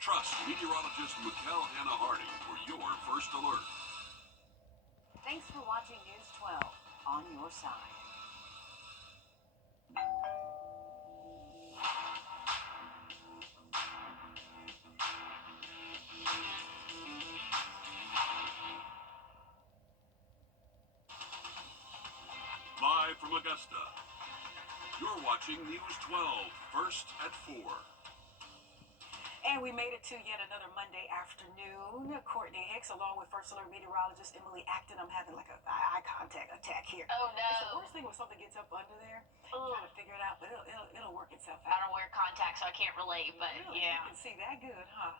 Trust meteorologist Mikkel Hannah Harding for your first alert. Thanks for watching News 12 on your side. Live from Augusta, you're watching News 12, first at 4. And we made it to yet another Monday afternoon. Courtney Hicks, along with First Alert meteorologist Emily Acton. I'm having like a eye contact attack here. Oh no! It's the worst thing when something gets up under there. Ooh. Trying to figure it out, but it'll work itself I out. don't wear contacts, so I can't relate. But Really? yeah, You can see that good, huh?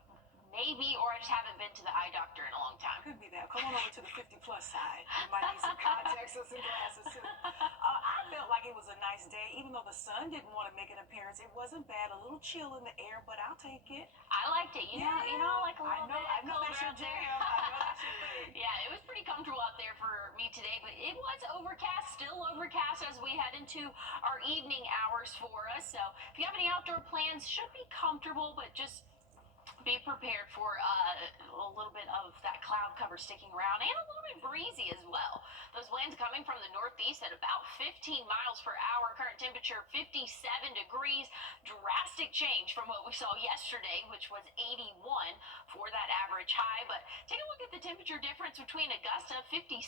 maybe, or I just haven't been to the eye doctor in a long time. Could be that. Come on over to the 50-plus side. You might need some contacts or some glasses too. I felt like it was a nice day, even though the sun didn't want to make an appearance. It wasn't bad. A little chill in the air, but I'll take it. I liked it. You know, like a little bit I know colder that's your out there. jam. I know that's your thing. Yeah, it was pretty comfortable out there for me today, but it was overcast, still overcast as we head into our evening hours for us. So if you have any outdoor plans, should be comfortable, but just be prepared for a little bit of that cloud cover sticking around and a little bit breezy as well. Those winds coming from the northeast at about 15 miles per hour. Current temperature 57 degrees. Drastic change from what we saw yesterday, which was 81 for that average high. But take a look at the temperature difference between Augusta 57,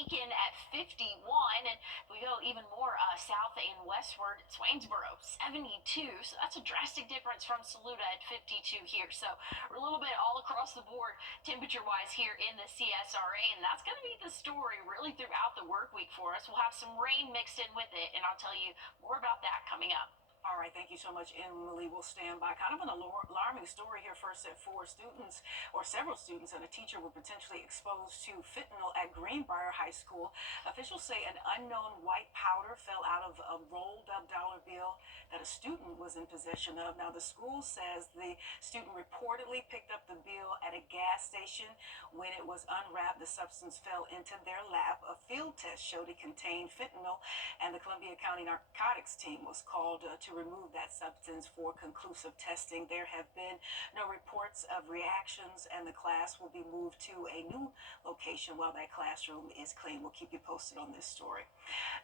Aiken at 51, and we go even more south and westward, Swainsboro 72. So that's a drastic difference from Saluda at 52 here. So we're a little bit all across the board temperature-wise here in the CSRA, and that's going to be the story really throughout the work week for us. We'll have some rain mixed in with it, and I'll tell you more about that coming up. All right, thank you so much, Emily. We'll stand by. Kind of an alarming story here. First, that 4 students, or several students, and a teacher were potentially exposed to fentanyl at Greenbrier High School. Officials say an unknown white powder fell out of a rolled-up dollar bill that a student was in possession of. Now, the school says the student reportedly picked up the bill at a gas station. When it was unwrapped, the substance fell into their lap. A field test showed it contained fentanyl, and the Columbia County Narcotics team was called to remove that substance for conclusive testing. There have been no reports of reactions, and the class will be moved to a new location while that classroom is clean. We'll keep you posted on this story.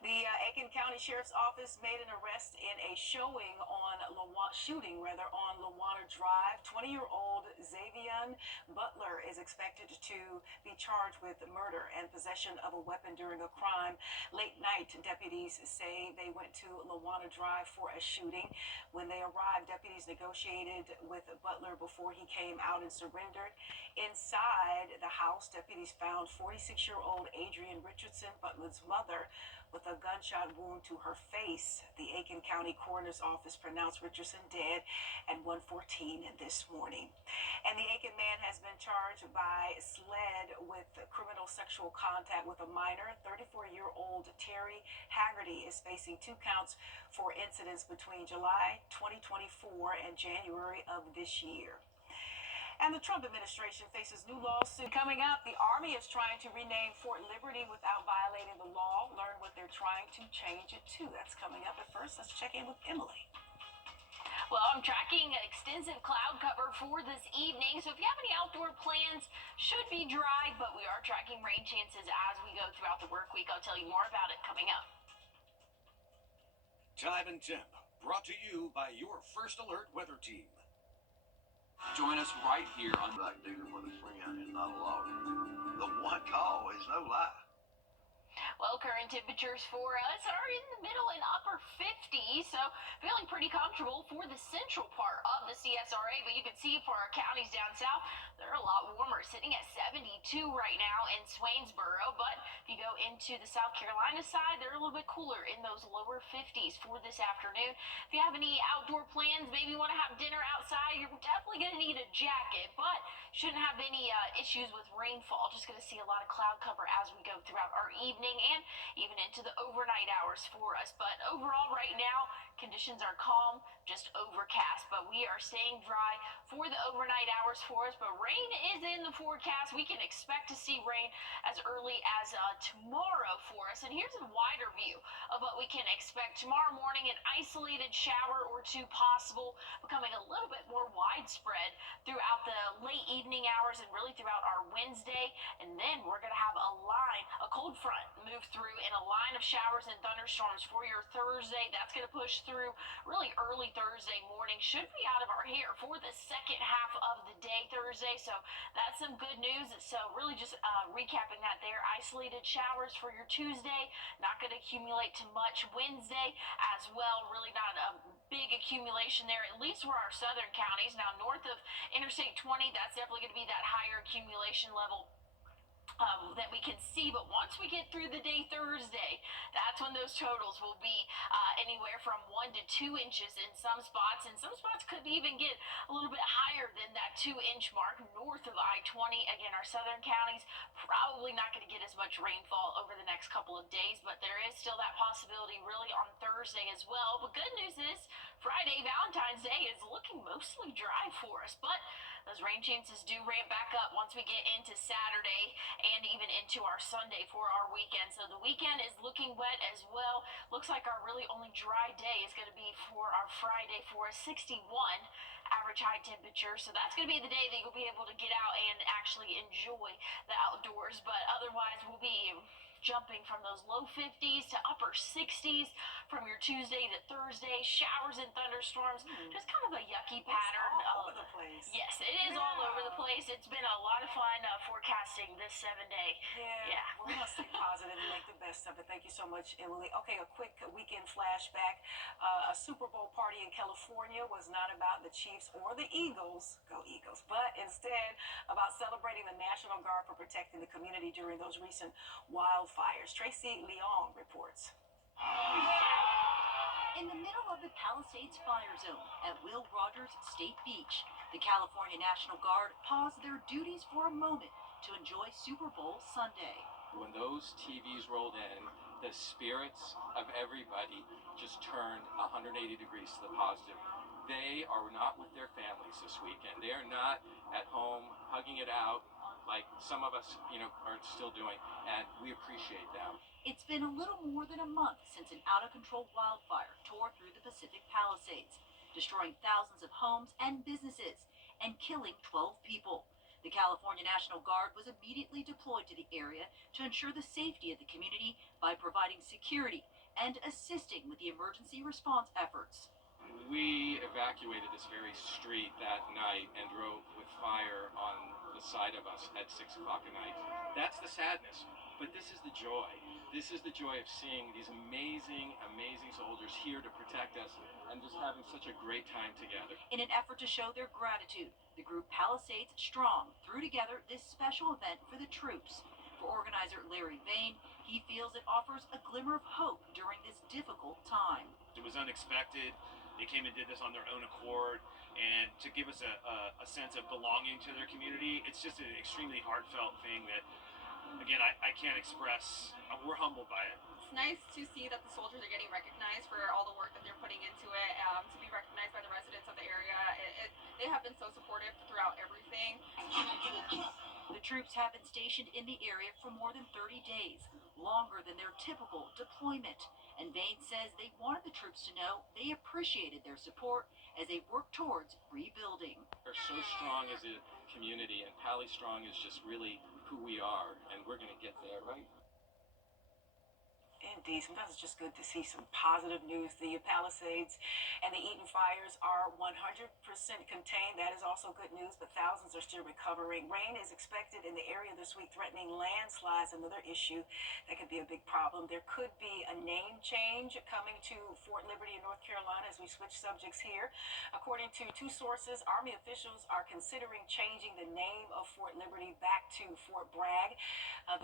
The Aiken County Sheriff's Office made an arrest in a shooting on Lawana Drive. 20-year-old Xavier Butler is expected to be charged with murder and possession of a weapon during a crime. Late night, deputies say they went to Lawana Drive for a shooting. When they arrived, deputies negotiated with Butler before he came out and surrendered. Inside the house, deputies found 46-year-old Adrienne Richardson, Butler's mother, with a gunshot wound to her face. The Aiken County Coroner's Office pronounced Richardson dead at 1:14 this morning. And the Aiken man has been charged by SLED with criminal sexual contact with a minor. 34-year-old Terry Haggerty is facing 2 counts for incidents between July 2024 and January of this year. And the Trump administration faces new lawsuit coming up. The Army is trying to rename Fort Liberty without violating the law. Learn what they're trying to change it to. That's coming up. But first, let's check in with Emily. Well, I'm tracking extensive cloud cover for this evening, so if you have any outdoor plans, should be dry, but we are tracking rain chances as we go throughout the work week. I'll tell you more about it coming up. Time and temp, brought to you by your First Alert weather team. Join us right here on Black Dealer with a friend is not a logger. The one call is no lie. Well, current temperatures for us are in the middle and upper 50s, so feeling pretty comfortable for the central part of the CSRA, but you can see for our counties down south, they're a lot warmer, sitting at 72 right now in Swainsboro, but if you go into the South Carolina side, they're a little bit cooler in those lower 50s for this afternoon. If you have any outdoor plans, maybe you want to have dinner outside, you're definitely going to need a jacket, but shouldn't have any issues with rainfall. Just going to see a lot of cloud cover as we go throughout our evening and even into the overnight hours for us. But overall, right now, conditions are calm, just over overcast, but we are staying dry for the overnight hours for us. But rain is in the forecast. We can expect to see rain as early as tomorrow for us. And here's a wider view of what we can expect tomorrow morning. An isolated shower or two possible, becoming a little bit more widespread throughout the late evening hours and really throughout our Wednesday. And then we're going to have a cold front move through in a line of showers and thunderstorms for your Thursday. That's going to push through really early Thursday morning. Should be out of our hair for the second half of the day Thursday. So that's some good news. So really just recapping that there. Isolated showers for your Tuesday. Not going to accumulate too much. Wednesday as well. Really not a big accumulation there, at least for our southern counties. Now north of Interstate 20, that's definitely going to be that higher accumulation level that we can see. But once we get through the day Thursday, that's when those totals will be anywhere from 1 to 2 inches in some spots, and some spots could even get a little bit higher than that 2-inch mark north of I-20. Again, our southern counties probably not going to get as much rainfall over the next couple of days, but there is still that possibility really on Thursday as well. But good news is Friday, Valentine's Day, is looking mostly dry for us, but those rain chances do ramp back up once we get into Saturday and even into our Sunday for our weekend. So the weekend is looking wet as well. Looks like our really only dry day is going to be for our Friday for a 61 average high temperature. So that's going to be the day that you'll be able to get out and actually enjoy the outdoors. But otherwise, we'll be jumping from those low 50s to upper 60s from your Tuesday to Thursday. Showers and thunderstorms, just kind of a yucky pattern. It's all over the place. Yes, it is all over the place. It's been a lot of fun forecasting this 7-day. Yeah, we're going to stay positive and make the best of it. Thank you so much, Emily. Okay, a quick weekend flashback. A Super Bowl party in California was not about the Chiefs or the Eagles, go Eagles, but instead about celebrating the National Guard for protecting the community during those recent wildfires. Tracy Leong reports. In the middle of the Palisades fire zone at Wrdw State Beach, the California National Guard paused their duties for a moment to enjoy Super Bowl Sunday. When those TVs rolled in, the spirits of everybody just turned 180 degrees to the positive. They are not with their families this weekend. They are not at home hugging it out like some of us, are still doing, and we appreciate them. It's been a little more than a month since an out-of-control wildfire tore through the Pacific Palisades, destroying thousands of homes and businesses and killing 12 people. The California National Guard was immediately deployed to the area to ensure the safety of the community by providing security and assisting with the emergency response efforts. We evacuated this very street that night and drove with fire on the side of us at 6 o'clock at night. That's the sadness, but this is the joy. This is the joy of seeing these amazing, amazing soldiers here to protect us and just having such a great time together. In an effort to show their gratitude, the group Palisades Strong threw together this special event for the troops. For organizer Larry Vane, he feels it offers a glimmer of hope during this difficult time. It was unexpected. They came and did this on their own accord, and to give us a sense of belonging to their community, it's just an extremely heartfelt thing that, again, I can't express. We're humbled by it. It's nice to see that the soldiers are getting recognized for all the work that they're putting into it, to be recognized by the residents of the area. They have been so supportive throughout everything. The troops have been stationed in the area for more than 30 days, longer than their typical deployment. And Vane says they wanted the troops to know they appreciated their support as they work towards rebuilding. We're so strong as a community, and Pali Strong is just really who we are, and we're going to get there, right? Indeed, sometimes it's just good to see some positive news. The Palisades and the Eaton fires are 100% contained. That is also good news, but thousands are still recovering. Rain is expected in the area this week, threatening landslides, another issue that could be a big problem. There could be a name change coming to Fort Liberty in North Carolina as we switch subjects here. According to two sources, Army officials are considering changing the name of Fort Liberty back to Fort Bragg.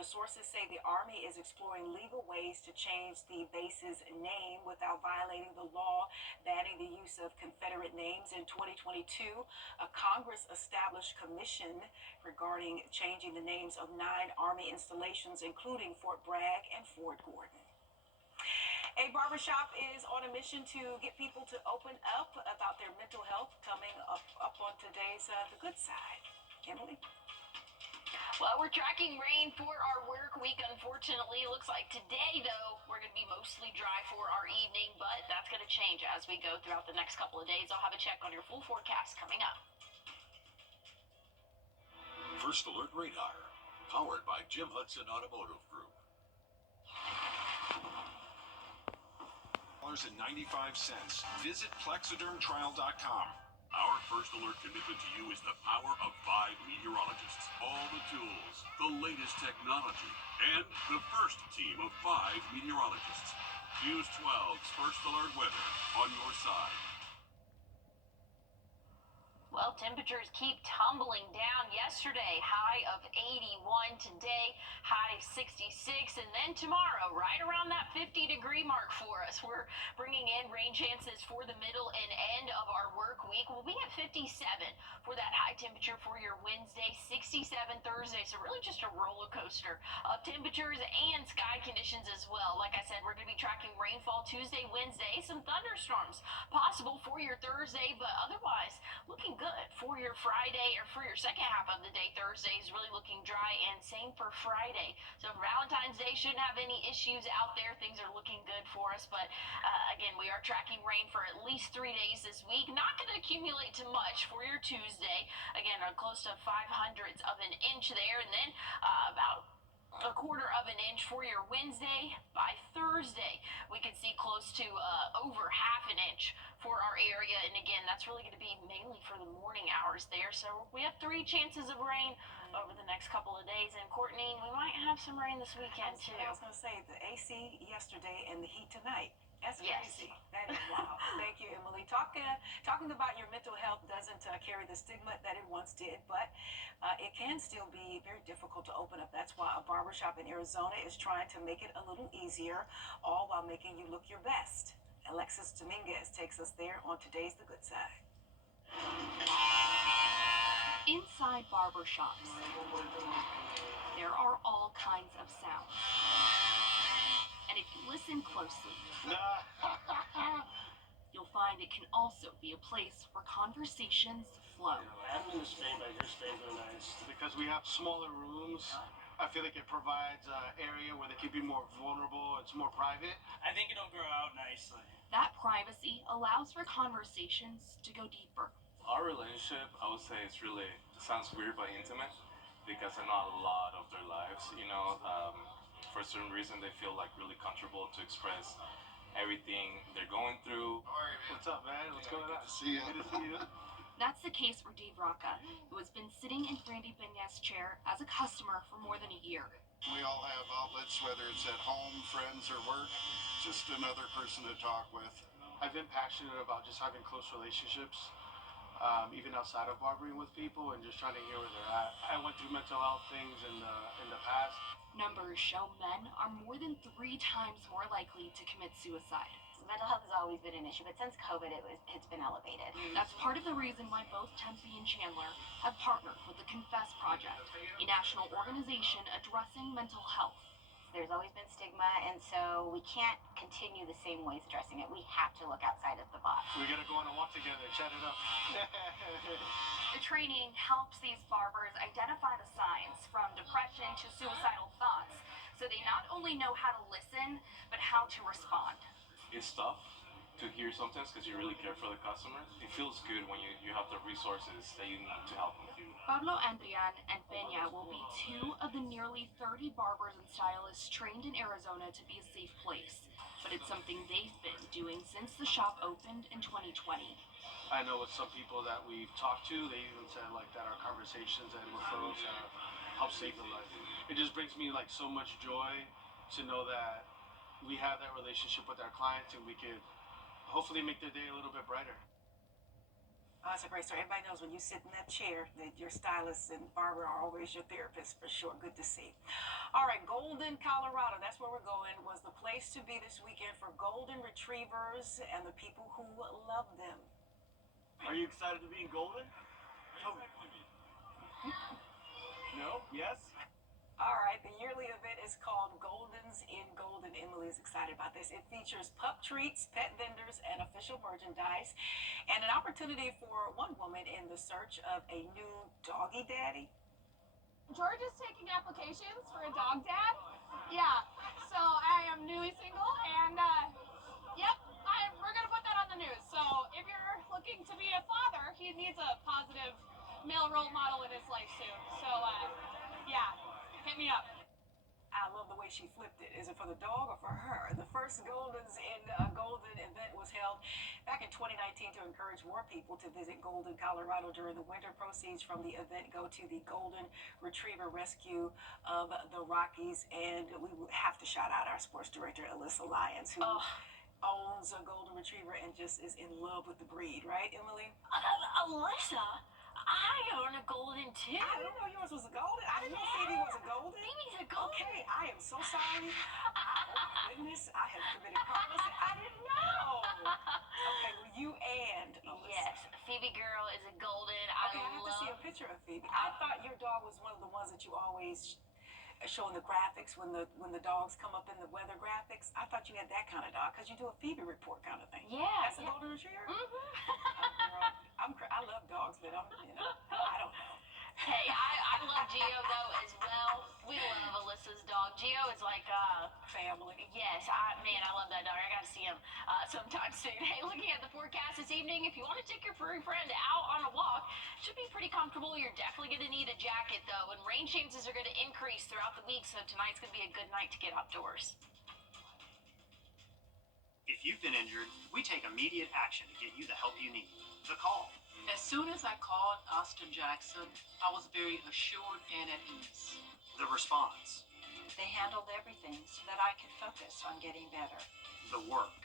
The sources say the Army is exploring legal ways to change the base's name without violating the law banning the use of Confederate names. In 2022, a Congress-established commission regarding changing the names of 9 Army installations, including Fort Bragg and Fort Gordon. A barbershop is on a mission to get people to open up about their mental today's The Good Side. Emily? Well, we're tracking rain for our work week, unfortunately. It looks like today, though, we're going to be mostly dry for our evening, but that's going to change as we go throughout the next couple of days. I'll have a check on your full forecast coming up. First Alert Radar, powered by Jim Hudson Automotive Group. $95. Visit plexidermtrial.com. Our First Alert commitment to you is the power of 5 meteorologists, all the tools, the latest technology, and the first team of 5 meteorologists. News 12's First Alert weather on your side. Well, temperatures keep tumbling down. Yesterday, high of 81. Today, high of 66. And then tomorrow, right around that 50-degree mark for us. We're bringing in rain chances for the middle and end of our work week. We'll be at 57 for that high temperature for your Wednesday, 67 Thursday. So really just a roller coaster of temperatures and sky conditions as well. Like I said, we're going to be tracking rainfall Tuesday, Wednesday. Some thunderstorms possible for your Thursday, but otherwise looking good for your Friday, or for your second half of the day. Thursday is really looking dry, and same for Friday. So Valentine's Day shouldn't have any issues out there. Things are looking good for us, but again, we are tracking rain for at least 3 days this week. Not going to accumulate too much for your Tuesday. Again, close to 0.05 of an inch there, and then about a 1/4 of an inch for your Wednesday. By Thursday, we could see close to over 1/2 inch for our area. And again, that's really going to be mainly for the morning hours there. So we have 3 chances of rain over the next couple of days. And Courtney, we might have some rain this weekend too. I was going to say the AC yesterday and the heat tonight. That's Yes. crazy. That is wild. Thank you, Emily. Talking about your mental health doesn't carry the stigma that it once did, but it can still be very difficult to open up. That's why a barbershop in Arizona is trying to make it a little easier, all while making you look your best. Alexis Dominguez takes us there on today's The Good Side. Inside barbershops, there are all kinds of sounds. And if you listen closely, you'll find it can also be a place where conversations flow. Having the space like your space are nice because we have smaller rooms. I feel like it provides an area where they can be more vulnerable. It's more private. I think it'll grow out nicely. That privacy allows for conversations to go deeper. Our relationship, I would say, it's really, sounds weird but intimate because I know a lot of their lives, for a certain reason they feel like really comfortable to express everything they're going through. What's up, man? What's going on? Good to see you. Good to see you. That's the case for Dave Rocca, who has been sitting in Brandy Benyas's chair as a customer for more than a year. We all have outlets, whether it's at home, friends, or work. Just another person to talk with. I've been passionate about just having close relationships, even outside of barbering with people, and just trying to hear where they're at. I went through mental health things in the past. Numbers show men are more than 3 times more likely to commit suicide. Mental health has always been an issue, but since COVID, it's been elevated. That's part of the reason why both Tempe and Chandler have partnered with the Confess Project, a national organization addressing mental health. There's always been stigma, and so we can't continue the same ways addressing it. We have to look outside of the box. We gotta go on a walk together, chat it up. The training helps these barbers identify the signs from depression to suicidal thoughts, so they not only know how to listen, but how to respond. It's tough to hear sometimes because you really care for the customer. It feels good when you have the resources that you need to help them. Pablo Andrian and Peña will be 2 of the nearly 30 barbers and stylists trained in Arizona to be a safe place. But it's something they've been doing since the shop opened in 2020. I know with some people that we've talked to, they even said like that our conversations and referrals have helped save their life. It just brings me like so much joy to know that we have that relationship with our clients and we could hopefully make their day a little bit brighter. Oh, that's a great story. Everybody knows when you sit in that chair that your stylist and barber are always your therapist, for sure. Good to see. All right, Golden, Colorado, that's where we're going, was the place to be this weekend for golden retrievers and the people who love them. Are you excited to be in Golden? No? Yes? All right, the yearly event is called Goldens in Golden. Emily is excited about this. It features pup treats, pet vendors, and official merchandise, and an opportunity for one woman in the search of a new doggy daddy. George is taking applications for a dog dad. Yeah, so I am newly single, and yep, we're gonna put that on the news. So if you're looking to be a father, he needs a positive male role model in his life soon. So yeah, hit me up. I love the way she flipped it. Is it for the dog or for her? The first Goldens in Golden event was held back in 2019 to encourage more people to visit Golden, Colorado during the winter. Proceeds from the event go to the Golden Retriever Rescue of the Rockies. And we have to shout out our sports director, Alyssa Lyons, who owns a Golden Retriever and just is in love with the breed, right, Emily? Alyssa, I own a golden too. I didn't know yours was a golden. I didn't know Phoebe was a golden. Phoebe's a golden. Okay, I am so sorry. Oh my goodness, I have committed crimes. I didn't know. Okay, well, you and Alyssa. Yes, Phoebe girl is a golden. Okay, I have to see a picture of Phoebe. I thought your dog was one of the ones that you always showing the graphics when the dogs come up in the weather graphics. I thought you had that kind of dog because you do a Phoebe report kind of thing. Yeah, that's a golden retriever. I love dogs, but I don't know. Hey, I love Gio though as well. We love Alyssa's dog. Gio is like family. Yes, I love that dog. I got to see him sometime soon. Hey, looking at the forecast this evening, if you want to take your furry friend out on a walk, it should be pretty comfortable. You're definitely going to need a jacket though, and rain chances are going to increase throughout the week, so tonight's going to be a good night to get outdoors. If you've been injured, we take immediate action to get you the help you need. The call. As soon as I called Austin Jackson, I was very assured and at ease. The response. They handled everything so that I could focus on getting better. The work.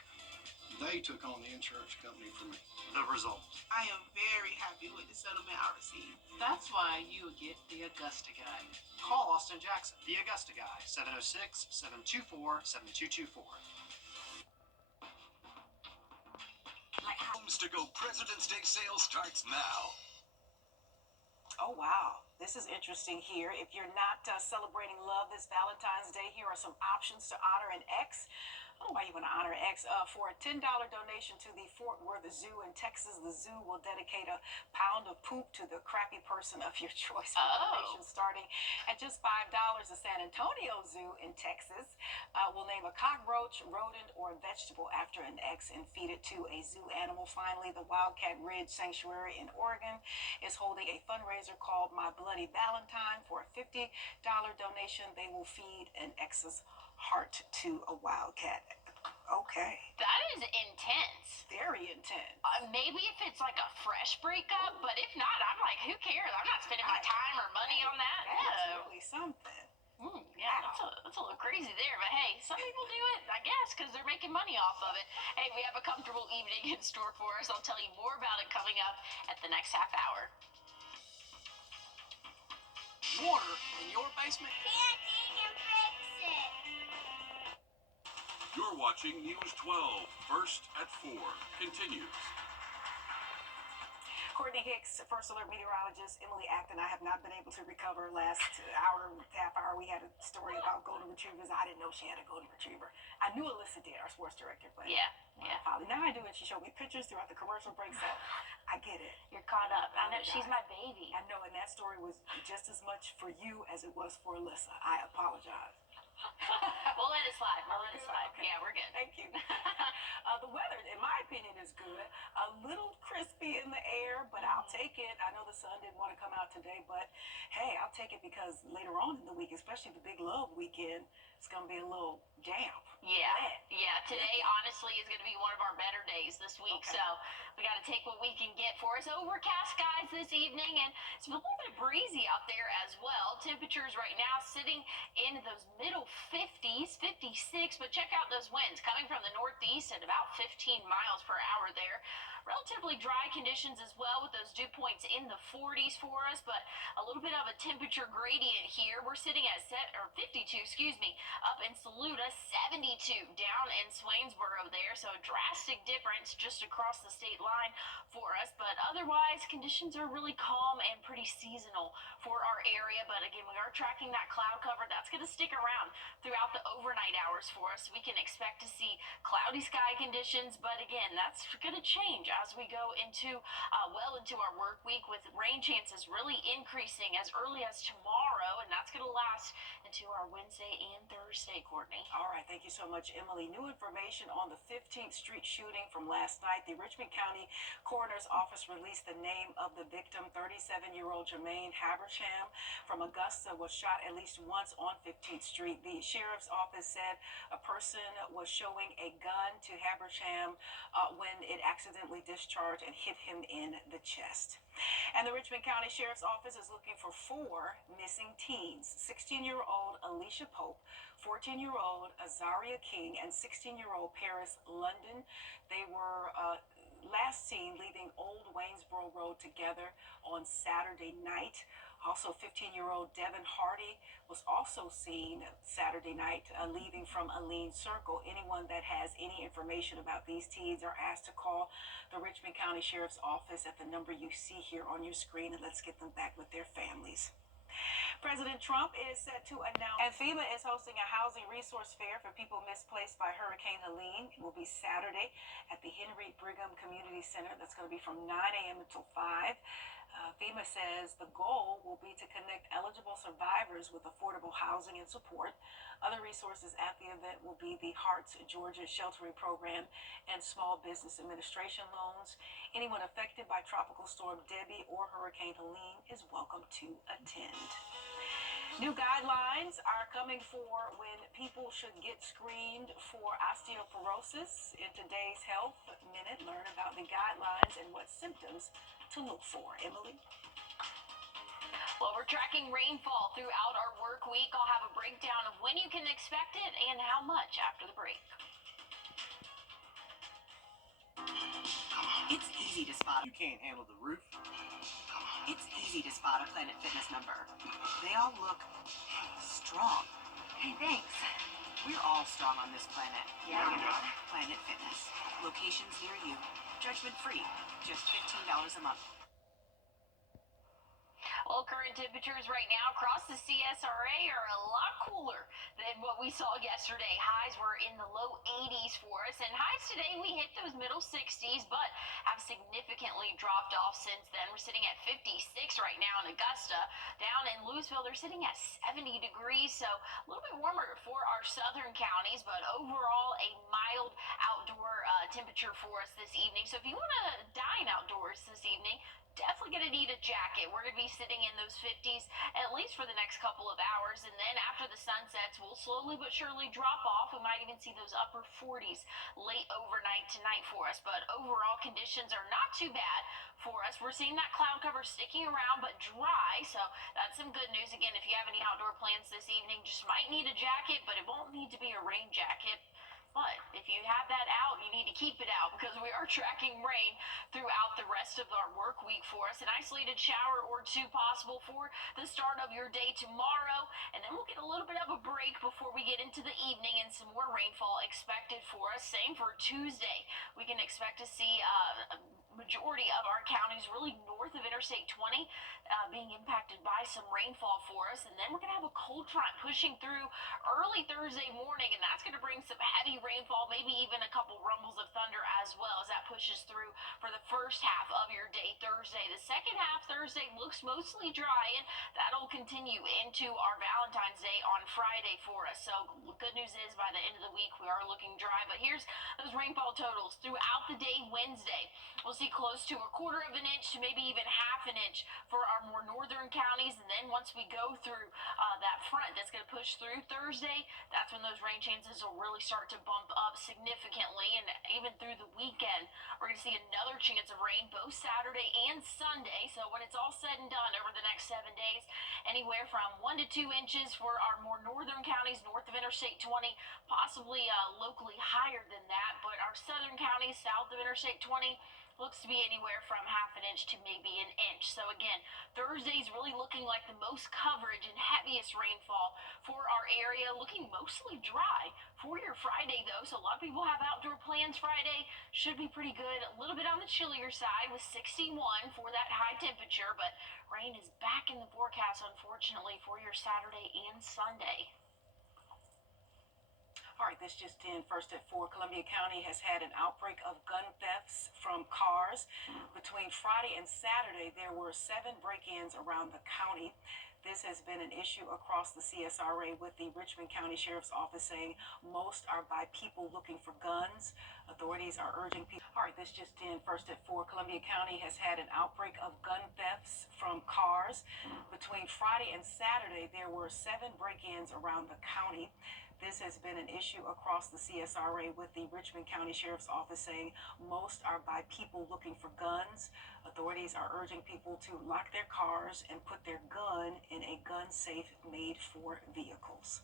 They took on the insurance company for me. The result. I am very happy with the settlement I received. That's why you get the Augusta guy. Call Austin Jackson, the Augusta guy, 706-724-7224. Homes to Go President's Day sale starts now. Oh, wow. This is interesting here. If you're not celebrating love this Valentine's Day, here are some options to honor an ex. I don't know why you want to honor an ex. For a $10 donation to the Fort Worth Zoo in Texas, the zoo will dedicate a pound of poop to the crappy person of your choice. Donation starting at just $5. The San Antonio Zoo in Texas will name a cockroach, rodent, or vegetable after an ex and feed it to a zoo animal. Finally, the Wildcat Ridge Sanctuary in Oregon is holding a fundraiser called My Bloody Valentine. For a $50 donation, they will feed an ex's heart to a wildcat. Okay. That is intense. Very intense. Maybe if it's like a fresh breakup, but if not, I'm like, who cares? I'm not spending my time or money on that. That's really something. Yeah, that's a little crazy there, but hey, some people do it, I guess, because they're making money off of it. Hey, we have a comfortable evening in store for us. I'll tell you more about it coming up at the next half hour. Water in your basement? Can't even fix it. You're watching News 12, first at 4. Continues. Courtney Hicks, First Alert meteorologist. Emily Acton, I have not been able to recover last half hour. We had a story about golden retrievers. I didn't know she had a golden retriever. I knew Alyssa did, our sports director, but yeah. Now I do, and she showed me pictures throughout the commercial break, so I get it. You're caught up. I know she's my baby. I know, and that story was just as much for you as it was for Alyssa. I apologize. We'll let it slide. Okay. Yeah, we're good. Thank you. The weather, in my opinion, is good. A little crispy in the air, but I'll take it. I know the sun didn't want to come out today, but hey, I'll take it because later on in the week, especially the Big Love weekend, it's going to be a little damp. Yeah. Today, honestly, is going to be one of our better days this week. Okay. So we got to take what we can get for us. Overcast skies this evening, and it's a little bit breezy out there as well. Temperatures right now sitting in those middle 50s, 56, but check out those winds coming from the northeast at about 15 miles per hour there. relatively dry conditions as well, with those dew points in the 40s for us, but a little bit of a temperature gradient here. We're sitting at 52, up in Saluda, 72 down in Swainsboro there, so a drastic difference just across the state line for us, but otherwise conditions are really calm and pretty seasonal for our area. But again, we are tracking that cloud cover. That's going to stick around throughout the overnight hours for us. We can expect to see cloudy sky conditions, but again, that's going to change as we go into well into our work week, with rain chances really increasing as early as tomorrow, and that's going to last into our Wednesday and Thursday, Courtney. All right, thank you so much, Emily. New information on the 15th Street shooting from last night. The Richmond County Coroner's Office released the name of the victim. 37-year-old Jermaine Habersham from Augusta was shot at least once on 15th Street. The sheriff's office said a person was showing a gun to Habersham when it accidentally discharged and hit him in the chest. And the Richmond County Sheriff's Office is looking for 4 missing teens: 16-year-old Alicia Pope, 14-year-old Azaria King, and 16-year-old Paris London. They were last seen leaving Old Waynesboro Road together on Saturday night. Also, 15-year-old Devin Hardy was also seen Saturday night leaving from Aline Circle. Anyone that has any information about these teens are asked to call the Richmond County Sheriff's Office at the number you see here on your screen, and let's get them back with their families. President Trump is set to announce, and FEMA is hosting a housing resource fair for people misplaced by Hurricane Helene. It will be Saturday at the Henry Brigham Community Center. That's going to be from 9 a.m. until 5. FEMA says the goal will be to connect eligible survivors with affordable housing and support. Other resources at the event will be the Hearts Georgia Sheltering Program and Small Business Administration loans. Anyone affected by Tropical Storm Debbie or Hurricane Helene is welcome to attend. New guidelines are coming for when people should get screened for osteoporosis. In today's Health Minute, learn about the guidelines and what symptoms to look for. Emily? Well, we're tracking rainfall throughout our work week. I'll have a breakdown of when you can expect it and how much after the break. It's easy to spot. You can't handle the roof. It's easy to spot a Planet Fitness member. They all look strong. Hey, thanks. We're all strong on this planet. Yeah. Planet Fitness. Locations near you. Judgment free. Just $15 a month. Well, current temperatures right now across the CSRA are a lot cooler than what we saw yesterday. Highs were in the low 80s for us, and highs today we hit those middle 60s, but have significantly dropped off since then. We're sitting at 56 right now in Augusta. Down in Louisville, they're sitting at 70 degrees, so a little bit warmer for our southern counties, but overall a mild outdoor temperature for us this evening. So if you want to dine outdoors this evening, definitely going to need a jacket. We're going to be sitting in those 50s at least for the next couple of hours, and then after the sun sets, we'll slowly but surely drop off. We might even see those upper 40s late overnight tonight for us, but overall conditions are not too bad for us. We're seeing that cloud cover sticking around but dry, so that's some good news. Again, if you have any outdoor plans this evening, just might need a jacket, but it won't need to be a rain jacket. But if you have that out, you need to keep it out, because we are tracking rain throughout the rest of our work week for us. An isolated shower or two possible for the start of your day tomorrow. And then we'll get a little bit of a break before we get into the evening, and some more rainfall expected for us. Same for Tuesday. We can expect to see a majority of our counties really north of Interstate 20 being impacted by some rainfall for us. And then we're going to have a cold front pushing through early Thursday morning, and that's going to bring some heavy rainfall, maybe even a couple rumbles of thunder as well, as that pushes through for the first half of your day Thursday. The second half Thursday looks mostly dry, and that'll continue into our Valentine's Day on Friday for us. So good news is by the end of the week we are looking dry. But here's those rainfall totals throughout the day Wednesday. We'll see close to a quarter of an inch to maybe even half an inch for our more northern counties, and then once we go through that front that's going to push through Thursday, that's when those rain chances will really start to bump up significantly. And even through the weekend, we're going to see another chance of rain both Saturday and Sunday. So when it's all said and done over the next 7 days, anywhere from 1 to 2 inches for our more northern counties north of Interstate 20, possibly locally higher than that. But our southern counties south of Interstate 20, looks to be anywhere from half an inch to maybe an inch. So again, Thursday's really looking like the most coverage and heaviest rainfall for our area, looking mostly dry for your Friday though. So a lot of people have outdoor plans Friday. Should be pretty good. A little bit on the chillier side with 61 for that high temperature, but rain is back in the forecast, unfortunately, for your Saturday and Sunday. All right, this just in. First at 4, Columbia County has had an outbreak of gun thefts from cars. Between Friday and Saturday, there were 7 break-ins around the county. This has been an issue across the CSRA, with the Richmond County Sheriff's Office saying most are by people looking for guns. Authorities are urging people. All right, this just in. First at 4, Columbia County has had an outbreak of gun thefts from cars. Between Friday and Saturday, there were 7 break-ins around the county. This has been an issue across the CSRA, with the Richmond County Sheriff's Office saying most are by people looking for guns. Authorities are urging people to lock their cars and put their gun in a gun safe made for vehicles.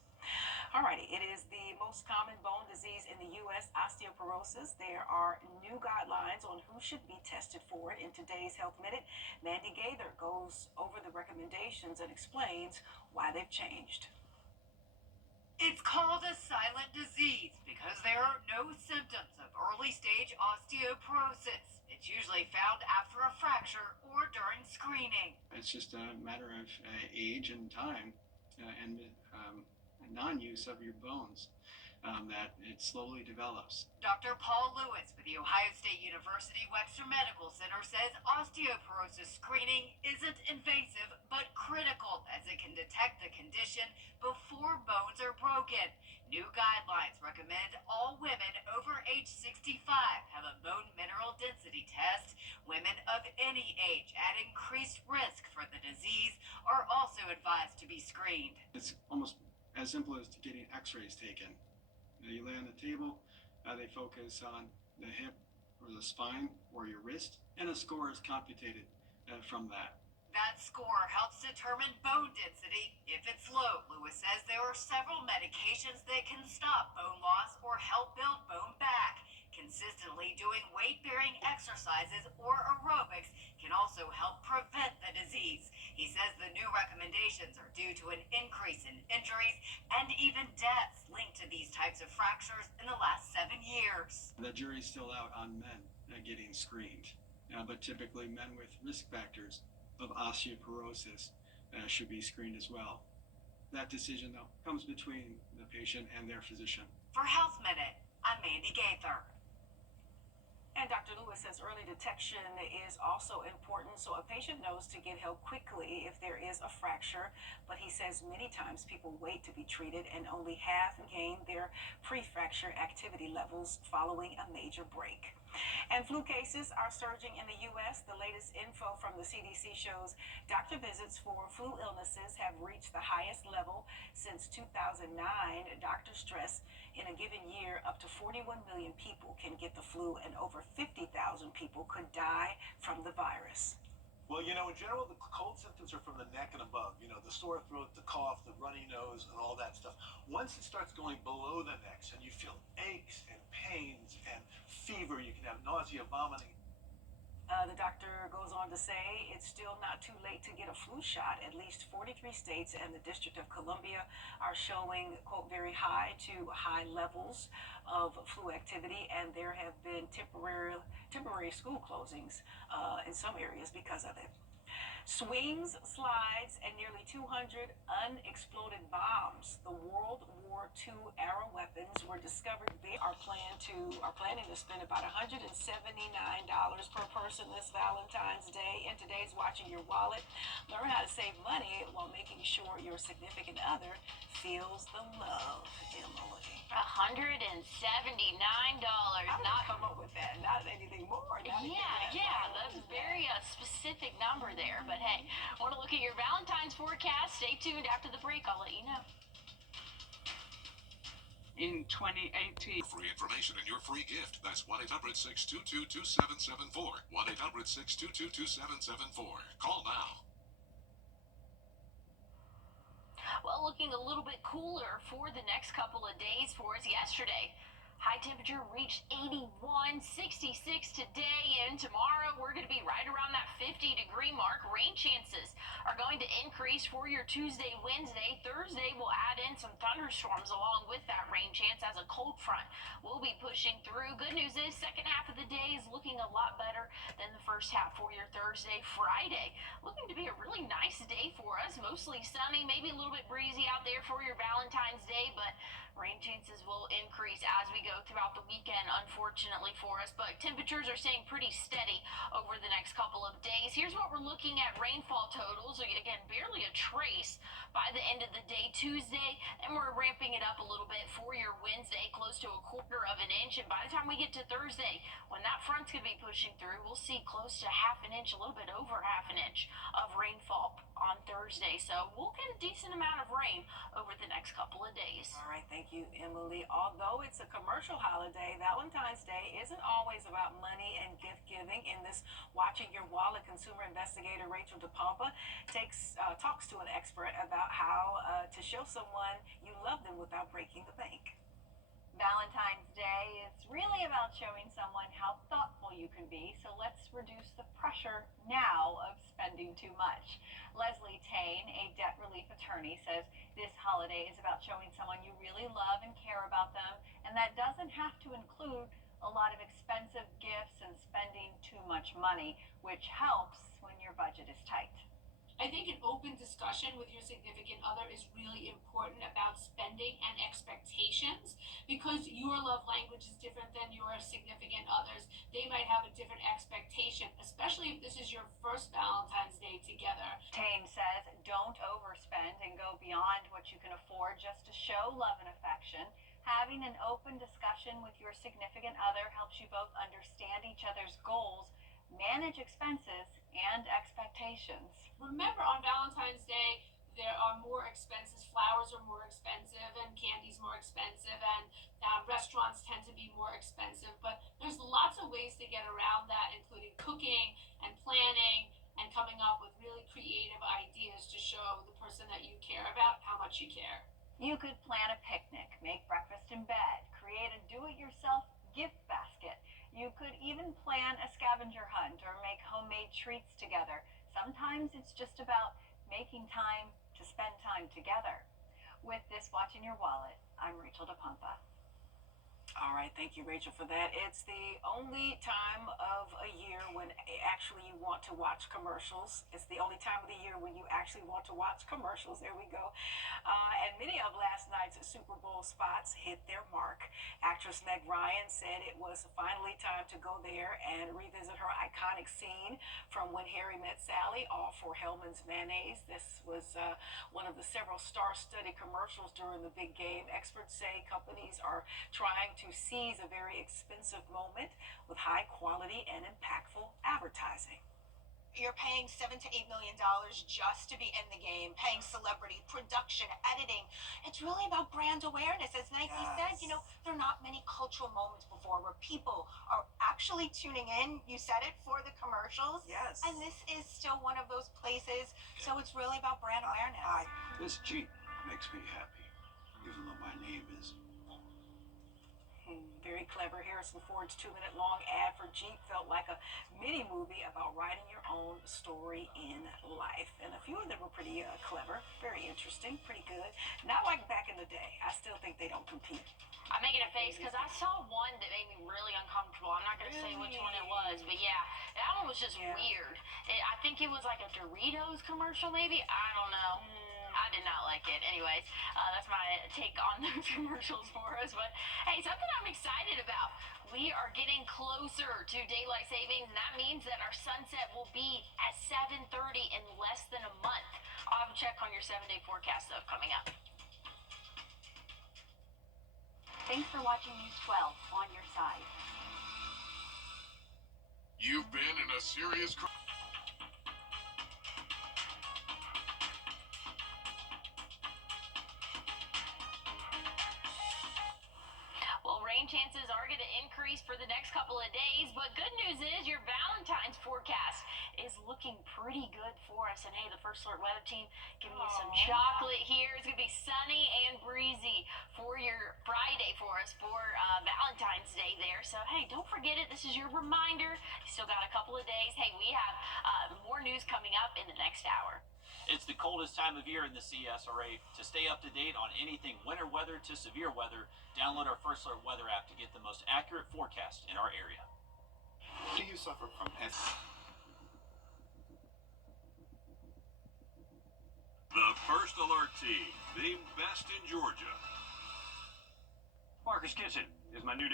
Alrighty, it is the most common bone disease in the U.S., osteoporosis. There are new guidelines on who should be tested for it. In today's Health Minute, Mandy Gaither goes over the recommendations and explains why they've changed. It's called a silent disease because there are no symptoms of early-stage osteoporosis. It's usually found after a fracture or during screening. It's just a matter of age and time and non-use of your bones that it slowly develops. Dr. Paul Lewis with the Ohio State University Wexner Medical Center says osteoporosis screening isn't invasive but critical, as it can detect the condition before bones are broken. New guidelines recommend all women over age 65 have a bone mineral density test. Women of any age at increased risk for the disease are also advised to be screened. It's almost as simple as getting x-rays taken. You lay on the table, they focus on the hip or the spine or your wrist, and a score is computed from that. That score helps determine bone density. If it's low, Lewis says there are several medications that can stop bone loss or help build bone back. Consistently doing weight-bearing exercises or aerobics can also help prevent the disease. He says the new recommendations are due to an increase in injuries and even deaths linked to these types of fractures in the last 7 years. The jury's still out on men getting screened, but typically men with risk factors of osteoporosis should be screened as well. That decision, though, comes between the patient and their physician. For Health Minute, I'm Mandy Gaither. And Dr. Lewis says early detection is also important, so a patient knows to get help quickly if there is a fracture. But he says many times people wait to be treated and only half gain their pre-fracture activity levels following a major break. And flu cases are surging in the U.S. The latest info from the CDC shows doctor visits for flu illnesses have reached the highest level since 2009. Doctors stress in a given year, up to 41 million people can get the flu, and over 50,000 people could die from the virus. Well, in general, the cold symptoms are from the neck and above. The sore throat, the cough, the runny nose, and all that stuff. Once it starts going below the neck, and you feel aches and pains and fever, you can have nausea, vomiting. The doctor goes on to say it's still not too late to get a flu shot. At least 43 states and the District of Columbia are showing, quote, very high to high levels of flu activity, and there have been temporary school closings in some areas because of it. Swings, slides, and nearly 200 unexploded bombs, the World War II era weapons, were discovered. They are planning to spend about $179 per person this Valentine's Day. And today's Watching Your Wallet. Learn how to save money while making sure your significant other feels the love, Emily. $179. How did I come up with that? Not anything more. Yeah, that's a very specific number there. But hey, want to look at your Valentine's forecast? Stay tuned after the break. I'll let you know. In 2018. Free information and your free gift. That's 1-800-622-2774. 1-800-622-2774. Call now. Well, looking a little bit cooler for the next couple of days for us. Yesterday, High temperature reached 81, 66 today, and tomorrow we're going to be right around that 50-degree mark. Rain chances are going to increase for your Tuesday, Wednesday. Thursday will add in some thunderstorms along with that rain chance as a cold front will be pushing through. Good news is second half of the day is looking a lot better than the first half for your Thursday, Friday. Looking to be a really nice day for us, mostly sunny, maybe a little bit breezy out there for your Valentine's Day, but rain chances will increase as we go throughout the weekend, unfortunately for us, but temperatures are staying pretty steady over the next couple of days. Here's what we're looking at: rainfall totals. Again, barely a trace by the end of the day Tuesday, and we're ramping it up a little bit for your Wednesday, close to 1/4 of an inch, and by the time we get to Thursday, when that front's going to be pushing through, we'll see close to 1/2 inch, a little bit over 1/2 inch of rainfall on Thursday, so we'll get a decent amount of rain over the next couple of days. All right, thank you, Emily. Although it's a commercial holiday, Valentine's Day isn't always about money and gift giving. In this Watching Your Wallet, consumer investigator Rachel DePompa talks to an expert about how to show someone you love them without breaking the bank. Valentine's Day is really about showing someone how thoughtful you can be, so let's reduce the pressure now of spending too much. Leslie Tane, a debt relief attorney, says this holiday is about showing someone you really love and care about them, and that doesn't have to include a lot of expensive gifts and spending too much money, which helps when your budget is tight. I think an open discussion with your significant other is really important about spending and expectations, because your love language is different than your significant other's. They might have a different expectation, especially if this is your first Valentine's Day together. Tane says don't overspend and go beyond what you can afford just to show love and affection. Having an open discussion with your significant other helps you both understand each other's goals, manage expenses and expectations. Remember, on Valentine's Day, there are more expenses. Flowers are more expensive, and candy's more expensive, and restaurants tend to be more expensive. But there's lots of ways to get around that, including cooking and planning and coming up with really creative ideas to show the person that you care about how much you care. You could plan a picnic, make breakfast in bed, create a do-it-yourself gift basket. You could even plan a scavenger hunt or make homemade treats together. Sometimes it's just about making time to spend time together. With this Watching Your Wallet, I'm Rachel DePompa. All right, thank you, Rachel, for that. It's the only time of a year when actually you want to watch commercials. It's the only time of the year when you actually want to watch commercials. There we go. And many of last night's Super Bowl spots hit their mark. Actress Meg Ryan said it was finally time to go there and revisit her iconic scene from When Harry Met Sally, all for Hellman's Mayonnaise. This was one of the several star-studded commercials during the big game. Experts say companies are trying to seize a very expensive moment with high quality and impactful advertising. You're paying $7 to $8 million just to be in the game, paying celebrity, production, editing. It's really about brand awareness. As Nike said, you know, there are not many cultural moments before where people are actually tuning in, you said it, for the commercials. Yes. And this is still one of those places, so it's really about brand awareness. This Jeep makes me happy, even though my name is... Very clever. Harrison Ford's 2-minute-long ad for Jeep felt like a mini-movie about writing your own story in life. And a few of them were pretty clever, very interesting, pretty good. Not like back in the day. I still think they don't compete. I'm making a face because I saw one that made me really uncomfortable. I'm not going to say which one it was, but yeah, that one was just weird. I think it was like a Doritos commercial, maybe? I don't know. I did not like it. Anyways, that's my take on those commercials for us. But hey, something I'm excited about. We are getting closer to daylight savings, and that means that our sunset will be at 7:30 in less than a month. I'll have a check on your 7-day forecast, though, coming up. Thanks for watching News 12 on your side. You've been in a serious crime. Rain chances are going to increase for the next couple of days, but good news is your Valentine's forecast is looking pretty good for us. And hey, the First Alert weather team giving you some chocolate here. It's going to be sunny and breezy for your Friday for us for Valentine's Day there. So hey, don't forget it. This is your reminder. You still got a couple of days. Hey, we have more news coming up in the next hour. It's the coldest time of year in the CSRA. To stay up to date on anything winter weather to severe weather, download our First Alert weather app to get the most accurate forecast in our area. Do you suffer from The First Alert team, named best in Georgia. Marcus Kitchen is my new day.